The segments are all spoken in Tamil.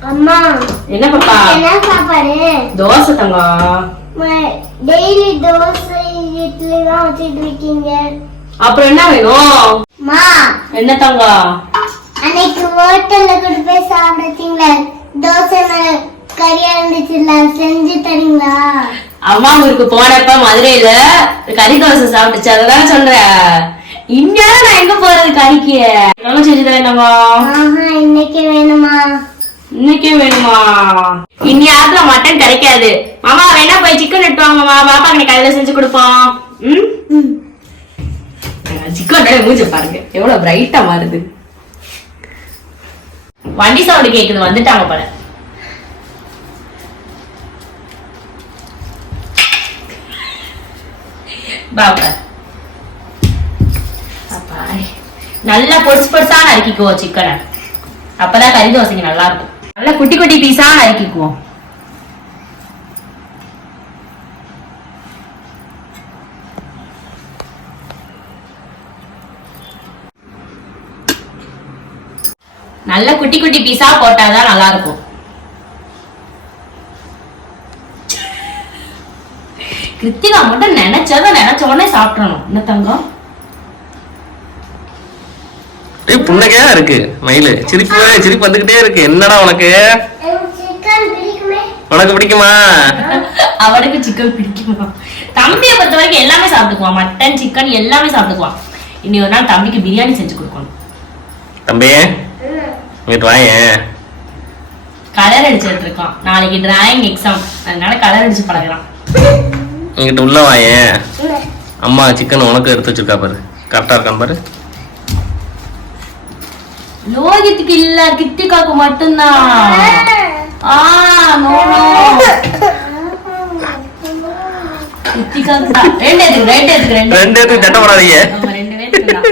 அம்மா என்ன பாப்பா? என்ன சாப்பாடு? தோசை தங்கம். டெய்லி தோசை இட்லி தான் வச்சுட்டு இருக்கீங்க அப்புறம் என்ன வேணும்? அம்மா என்ன தங்கம்? அன்னைக்கு ஹோட்டல்ல கொண்டு போய் சாப்பிடுறீங்களே தோசை கறியா இருந்துச்சுல்ல செஞ்சு தரீங்களா? அம்மா ஊருக்கு போனப்ப மதுரையில கறி தோசை சாப்பிட்டுச்சு அததான் சொல்றேன் இந்தியால நான் எங்க போறது கறிக்கு? என்னாலும் செஞ்சு தரேன் இன்னைக்கு வேணுமா? இன்னைக்கே வேணுமா? இன்னி ஆத்துல மட்டன் கிடைக்காது. மாமா வேணா போய் சிக்கன் எடுத்து வாங்க? மாமா பாப்பா நீ கடையில செஞ்சு கொடுப்போம். சிக்கன் மூஞ்சி பாருங்க. எவ்வளவு பிரைட்டா மாறுது. வண்டி சவுண்டு கேக்குது வந்துட்டாங்க போல. பாப்பா. நல்லா பொடிசு பொடிசா நறுக்கிக்குவோம் சிக்கனை அப்பதான் கறி தோசைக்கு நல்லா இருக்கும். நல்லா குட்டி குட்டி பீஸா நறுக்கிக்குவோம் நல்ல குட்டி குட்டி பீஸா போட்டாதான் நல்லா இருக்கும் கிருத்திகா மட்டும் நினைச்சத நினைச்ச உடனே சாப்பிடணும் என்ன தங்கம்? புன்னகையா இருக்கு மயிலு. சிரிப்பு சிரிப்பு வந்துகிட்டே இருக்கு. என்னடா உனக்கு? உனக்கு பிடிக்குமா? அவனுக்கு சிக்கன் பிடிக்குமா? தம்பியை பொறுத்த வரைக்கும் எல்லாமே சாப்பிட்டுக்குவான். மட்டன் சிக்கன் எல்லாமே சாப்பிட்டுக்குவான். இனி ஒரு நாள் தம்பிக்கு பிரியாணி செஞ்சு கொடுக்கணும். தம்பி இங்கிட்டு வாயேன். கலர் அடிச்சிட்டு இருக்கான். நாளைக்கு டிராயிங் எக்ஸாம் அதனால கலர் அடிச்சு பழகலாம். இங்கிட்டு உள்ள வாயேன். அம்மா சிக்கன் உனக்கு எடுத்து வச்சிருக்கா பாரு. கரெக்டா இருக்கான் பாரு. லோகித்துக்கு இல்ல கித்திகாக்கு மட்டும்தான். ஆ நோ நோ. கித்திகாக்கு தான் ரெண்டு எதுக்கு ரெண்டு எதுக்கு ரெண்டு ரெண்டு பேத்துக்கு சட்டை போடாதீங்க. ஆமா, ரெண்டு பேருக்கு தான்.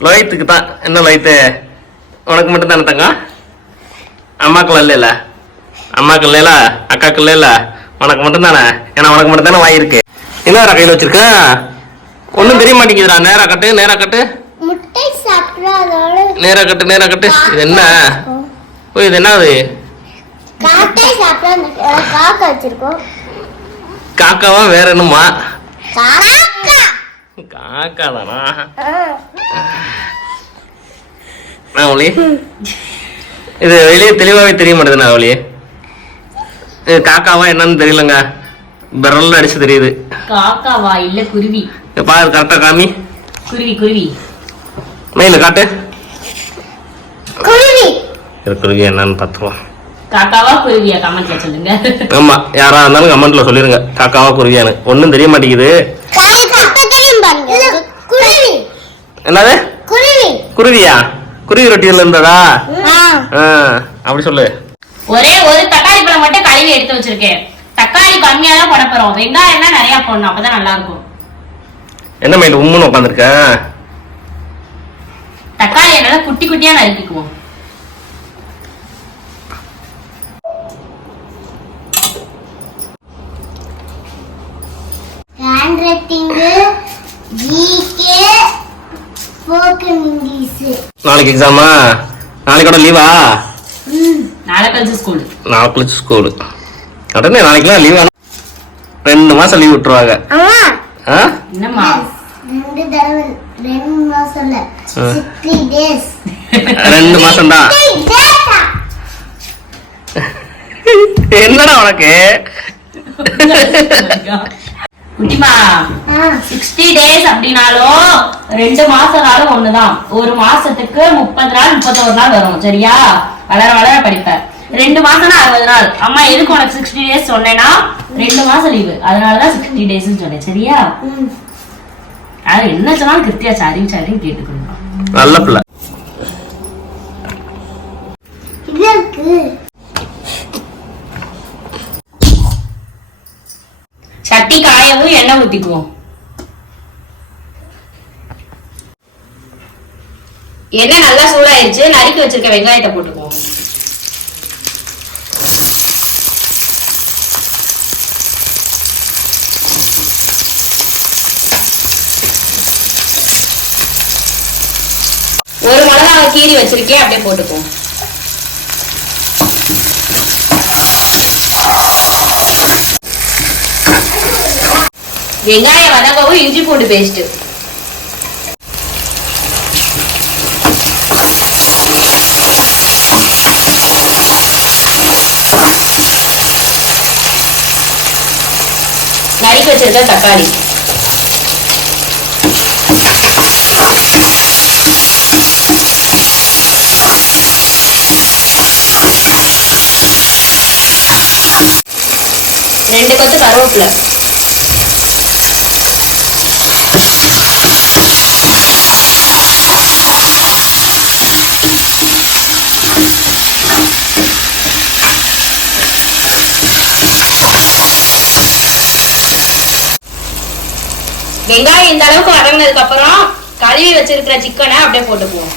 லோயத்துக்கு தான். என்ன லோயத்து உனக்கு மட்டும் தானே தங்க அம்மாக்கள் இல்லைல்ல அம்மாக்கள் இல்லைல அக்காக்கள் இல்லைல்ல உனக்கு மட்டும் தானே ஏன்னா உனக்கு மட்டும் தானே வாயிருக்கு என்ன கையில் வச்சிருக்க? ஒன்றும் தெரிய மாட்டேங்குதுடா. நேரா கட்டு நேரா கட்டு. முட்டை சாப்பிட்டா அதோட நேரா கட்டு நேரா கட்டு. இது என்ன? ஓ இது என்னது காட்டை சாப்பிட்டா காக்கா வச்சிருக்கோம். காக்காவா வேற என்னமா காக்கா! காக்கா தானா ஒளி இது வெளியே தெளிவாகவே தெரிய மாட்டேதுண்ணா ஒளி இது காக்காவா என்னன்னு தெரியலங்க. விரல்ல அடிச்சு தெரியுது. காக்காவா இல்ல குருவி. பாரு கரெக்டா காமி. குருவி குருவி. மெயில காட்டு. குருவி. இருக்கிறது என்னன்னு பார்த்துருவோம் காக்காவா குருவியா? கமெண்ட்ல சொல்லுங்க. ஆமா யாரா இருந்தாலும் கமெண்ட்ல சொல்லிருங்க. காக்காவா குருவியான்னு. ஒன்றும் தெரிய மாட்டேங்குது. என்னது? குருவி. குருவியா? குருவி ரொட்டியில் இருந்ததா? அப்படி சொல்லு. ஒரே ஒரு தக்காளி பழம் மட்டும் கழுவி எடுத்து வச்சிருக்கேன். தக்காளி கம்மியா தான் போட போறோம். வெங்காயம் நிறைய போடணும். அப்பதான் நல்லா இருக்கும் என்ன மைண்ட் உம்முன்னு உட்காந்துருக்க? தக்காளியை நல்லா குட்டி குட்டியா நறுக்கிக்குவோம். Hand writing GK spoken English நாளைக்கு எக்ஸாமா நாளைக்கு கூட லீவா நாளை கழிச்சு ஸ்கூல் நாளை கழிச்சு ஸ்கூலு உடனே நாளைக்கெல்லாம் லீவ் ரெண்டு மாசம் லீவ் விட்டுருவாங்க. என்னம்மா? ரெண்டு தடவை. ரெண்டு மாசம் மாசம் தான் என்னடா உனக்கு? குட்டிமா சிக்ஸ்டி டேஸ் அப்படின்னாலும் ரெண்டு மாசம்னாலும் ஒண்ணுதான். ஒரு மாசத்துக்கு முப்பது நாள் முப்பத்தோரு நாள் வரும் சரியா? வளர வளர படிப்ப. ரெண்டு மாசம்னா அறுபது நாள். அம்மா எதுக்கு உனக்கு சிக்ஸ்டி டேஸ் சொன்னேன்னா ரெண்டு மாசம் லீவு அதனாலதான் சிக்ஸ்டி டேஸ் சொன்னேன் சரியா? அது என்ன சொன்னாலும் கிருத்தியா சாரி சாரி கேட்டுக்கணும். நல்ல பிள்ளை. சட்டி காயவும் எண்ணெய் ஊத்திக்குவோம். எண்ணெய் நல்லா சூடாயிருச்சு நறுக்கி வச்சிருக்க வெங்காயத்தை போட்டுக்குவோம். மிளகாவை கீறி வச்சிருக்கேன் அப்படியே போட்டுப்போம் வெங்காயம் வதங்கவும் இஞ்சி பூண்டு பேஸ்ட் நறுக்கி வச்சிருக்க தக்காளி. ரெண்டு கொத்து கருவேப்பிலை வெங்காயம் இந்த அளவுக்கு வதங்கினதுக்கு அப்புறம் கழுவி வச்சிருக்கிற சிக்கனை அப்படியே போட்டுக்குவோம்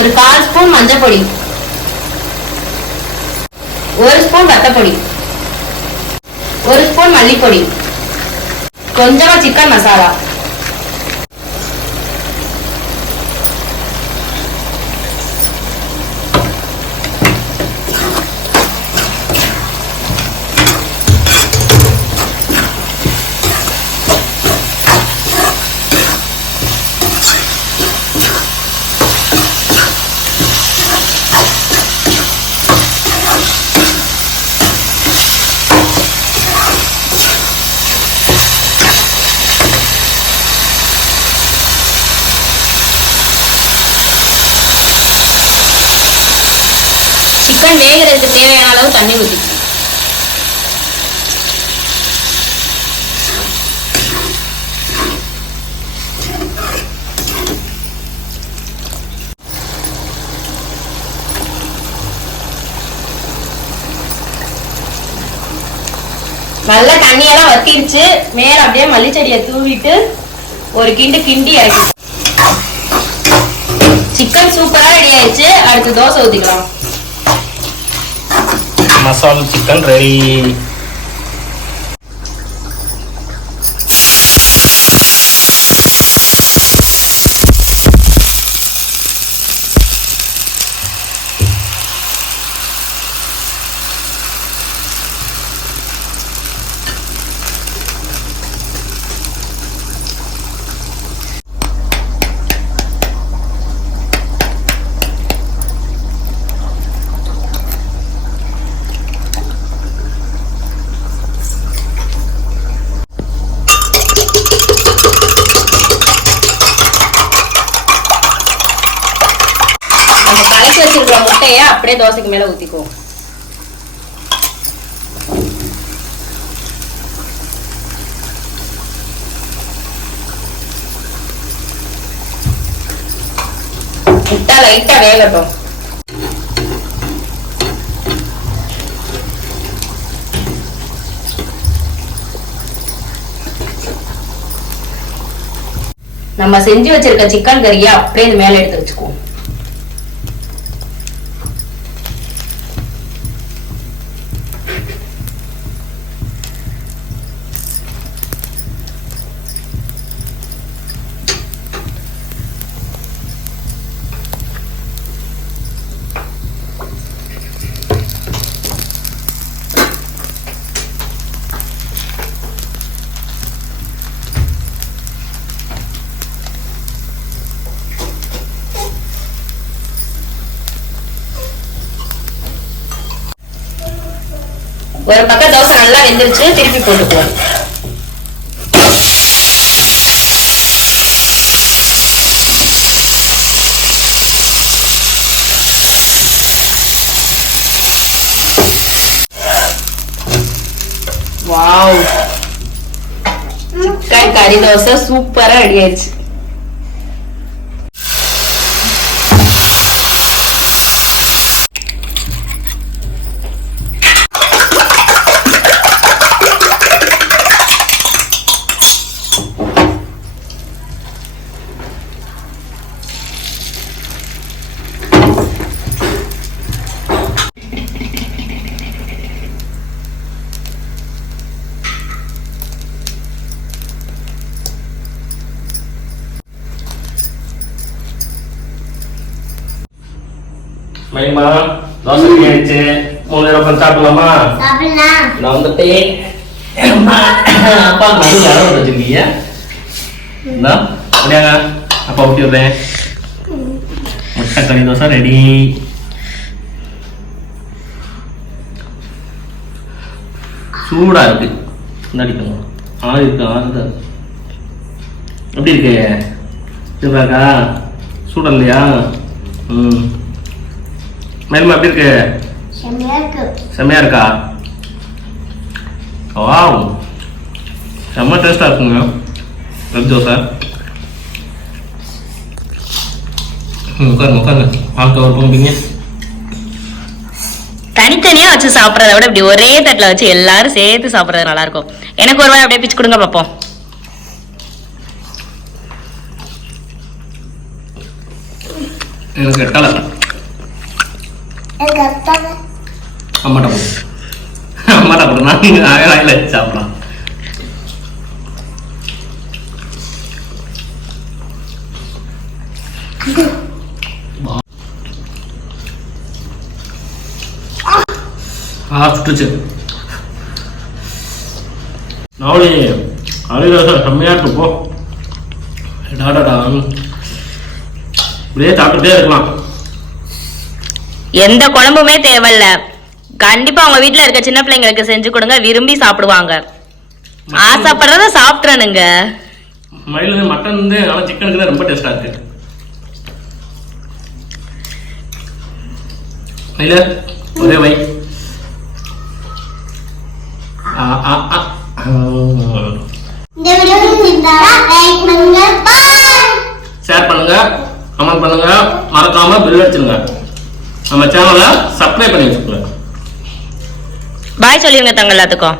ஒரு கால் ஸ்பூன் மஞ்சள் பொடி ஒரு ஸ்பூன் வத்தப்பொடி ஒரு ஸ்பூன் மல்லிப்பொடி. கொஞ்சமா சிக்கன் மசாலா சிக்கன் வேகிறதுக்கு தேவையான அளவு தண்ணி ஊற்றி நல்லா தண்ணியெல்லாம் வத்திருச்சு மேல அப்படியே மல்லிச்செடியை தூவிட்டு ஒரு கிண்டு கிண்டி இறக்கி. சிக்கன் சூப்பரா ரெடி ஆயிடுச்சு. அடுத்து தோசை ஊத்திக்கலாம். மசாலா சிக்கன் ரெடி நம்ம கலக்கி வச்சிருக்கிற முட்டைய அப்படியே தோசைக்கு மேல ஊத்திக்குவோம் முட்டை லைட்டா வேகட்டும். நம்ம செஞ்சு வச்சிருக்க சிக்கன் கறியை அப்படியே இது மேல எடுத்து வச்சுக்குவோம். ஒரு பக்கம் தோசை நல்லா வெந்துருச்சு திருப்பி போட்டுக்குவோம். வாவ். சிக்கன் கறி தோசை சூப்பரா ரெடி ஆயிடுச்சு. மயிமா தோசை ரெடி ஆயிடுச்சு மூணு நேரம் உட்காந்து சாப்பிடலாமா சாப்பிடலாம் நான் வந்துட்டேன் அம்மா, அப்பா நடுவில் அளவு வச்சிருக்கீங்க இந்தா, அப்படியாங்க அப்பா ஊட்டி விடுறேன் முட்டை கறி தோசை ரெடி சூடா இருக்கு இந்த அடிக்கணும் ஆறு இருக்கு ஆறு தான் எப்படி இருக்கு சூடாக்கா சூடா இல்லையா ம் மேலும் எப்படி இருக்கு? செம்மையா இருக்கு. வாவ். செம்ம டேஸ்டா இருக்குங்க. வெஜ் தோசை. உட்காருங்க உட்காருங்க. வாழ்க்கை ஒரு பங்குங்க தனித்தனியா வச்சு சாப்பிடறத விட இப்படி ஒரே தட்டுல வச்சு எல்லாரும் சேர்த்து சாப்பிடுறது நல்லா இருக்கும் எனக்கு ஒரு வாய் அப்படியே பிச்சு கொடுங்க பாப்போம். எனக்கு எட்டலை அம்மாட்ட கொடு அம்மாட்ட கொடு நான் வாயில வச்சு சாப்பிடலாம். ஆ சுட்டுச்சு நாவலி அரிதாசா செம்மையா போ. டாடாடா இப்படியே சாப்பிட்டுட்டே இருக்கலாம். எந்த குழம்புமே தேவையில்ல. கண்டிப்பா உங்க வீட்ல இருக்க சின்ன பிள்ளைங்களுக்கு செஞ்சு கொடுங்க விரும்பி சாப்பிடுவாங்க. ஆசைப்படுறத சாப்பிட்றனுங்க மயில் மட்டன் வந்து ஆனால் சிக்கனுக்கு தான் ரொம்ப டேஸ்டா இருக்கு. மயில ஒரே வை ஆ, ஆ, ஆ. ம். இந்த வீடியோ பிடிச்சிருந்தா லைக் பண்ணுங்க பாய் ஷேர் பண்ணுங்க கமெண்ட் பண்ணுங்க மறக்காம பில் அடிச்சிருங்க நம்ம சேனலை சப்ஸ்கிரைப் பண்ணி வச்சுக்கோங்க பாய் சொல்லிடுங்க தங்க எல்லாத்துக்கும்.